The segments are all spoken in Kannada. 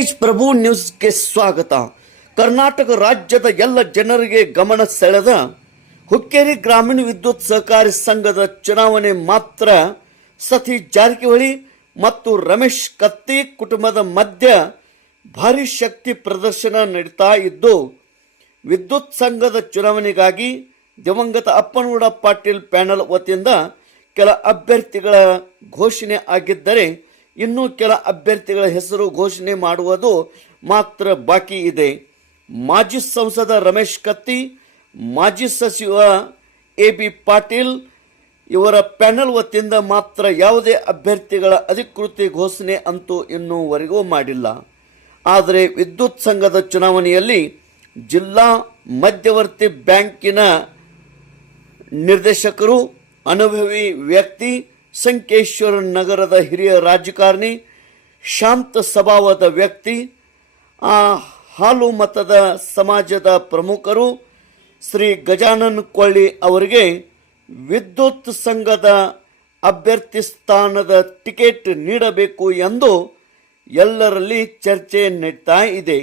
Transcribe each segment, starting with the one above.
ತೇಜ್ ಪ್ರಭು ನ್ಯೂಸ್ಗೆ ಸ್ವಾಗತ. ಕರ್ನಾಟಕ ರಾಜ್ಯದ ಎಲ್ಲ ಜನರಿಗೆ ಗಮನ ಸೆಳೆದ ಹುಕ್ಕೇರಿ ಗ್ರಾಮೀಣ ವಿದ್ಯುತ್ ಸಹಕಾರಿ ಸಂಘದ ಚುನಾವಣೆ ಮಾತ್ರ ಸತೀಶ್ ಜಾರಕಿಹೊಳಿ ಮತ್ತು ರಮೇಶ್ ಕತ್ತಿ ಕುಟುಂಬದ ಮಧ್ಯ ಭಾರಿ ಶಕ್ತಿ ಪ್ರದರ್ಶನ ನಡೀತಾ ಇದ್ದು, ವಿದ್ಯುತ್ ಸಂಘದ ಚುನಾವಣೆಗಾಗಿ ದಿವಂಗತ ಅಪ್ಪನಗೌಡ ಪಾಟೀಲ್ ಪ್ಯಾನಲ್ ವತಿಯಿಂದ ಕೆಲ ಅಭ್ಯರ್ಥಿಗಳ ಘೋಷಣೆ ಆಗಿದ್ದರೆ ಇನ್ನೂ ಕೆಲ ಅಭ್ಯರ್ಥಿಗಳ ಹೆಸರು ಘೋಷಣೆ ಮಾಡುವುದು ಮಾತ್ರ ಬಾಕಿ ಇದೆ. ಮಾಜಿ ಸಂಸದ ರಮೇಶ್ ಕತ್ತಿ, ಮಾಜಿ ಸಚಿವ ಎ ಬಿ ಪಾಟೀಲ್ ಇವರ ಪ್ಯಾನೆಲ್ ವತಿಯಿಂದ ಮಾತ್ರ ಯಾವುದೇ ಅಭ್ಯರ್ಥಿಗಳ ಅಧಿಕೃತ ಘೋಷಣೆ ಅಂತೂ ಇನ್ನೂವರೆಗೂ ಮಾಡಿಲ್ಲ. ಆದರೆ ವಿದ್ಯುತ್ ಸಂಘದ ಚುನಾವಣೆಯಲ್ಲಿ ಜಿಲ್ಲಾ ಮಧ್ಯವರ್ತಿ ಬ್ಯಾಂಕಿನ ನಿರ್ದೇಶಕರು, ಅನುಭವಿ ವ್ಯಕ್ತಿ ಸಂಕೇಶ್ವರ ನಗರದ ಹಿರಿಯ ರಾಜಕಾರಣಿ, ಶಾಂತ ಸ್ವಭಾವದ ವ್ಯಕ್ತಿ, ಆ ಹಾಲು ಮತದ ಸಮಾಜದ ಪ್ರಮುಖರು ಶ್ರೀ ಗಜಾನನ್ ಕೊಳ್ಳಿ ಅವರಿಗೆ ವಿದ್ಯುತ್ ಸಂಘದ ಅಭ್ಯರ್ಥಿ ಸ್ಥಾನದ ಟಿಕೆಟ್ ನೀಡಬೇಕು ಎಂದು ಎಲ್ಲರಲ್ಲಿ ಚರ್ಚೆ ನಡೀತಾ ಇದೆ.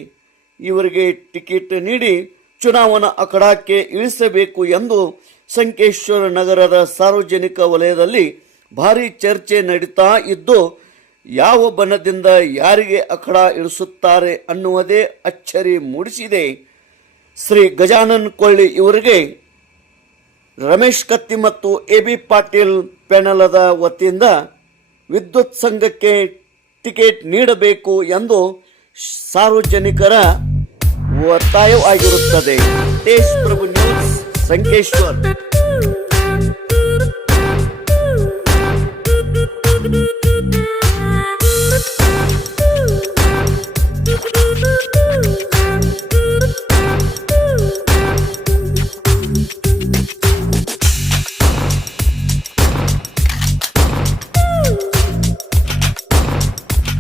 ಇವರಿಗೆ ಟಿಕೆಟ್ ನೀಡಿ ಚುನಾವಣಾ ಅಖಾಡಕ್ಕೆ ಇಳಿಸಬೇಕು ಎಂದು ಸಂಕೇಶ್ವರ ನಗರದ ಸಾರ್ವಜನಿಕ ವಲಯದಲ್ಲಿ ಭಾರಿ ಚರ್ಚೆ ನಡೀತಾ ಇದ್ದು ಯಾವ ಬಣದಿಂದ ಯಾರಿಗೆ ಅಖಡ ಇಳಿಸುತ್ತಾರೆ ಅನ್ನುವುದೇ ಅಚ್ಚರಿ ಮೂಡಿಸಿದೆ. ಶ್ರೀ ಗಜಾನನ್ ಕೊಳ್ಳಿ ಇವರಿಗೆ ರಮೇಶ್ ಕತ್ತಿ ಮತ್ತು ಎ ಬಿ ಪಾಟೀಲ್ ಪ್ಯಾನಲದ ವತಿಯಿಂದ ವಿದ್ಯುತ್ ಸಂಘಕ್ಕೆ ಟಿಕೆಟ್ ನೀಡಬೇಕು ಎಂದು ಸಾರ್ವಜನಿಕರ ಒತ್ತಾಯವಾಗಿರುತ್ತದೆ. ಪ್ರಭು ನ್ಯೂಸ್ ಸಂಕೇಶ್ವರ್.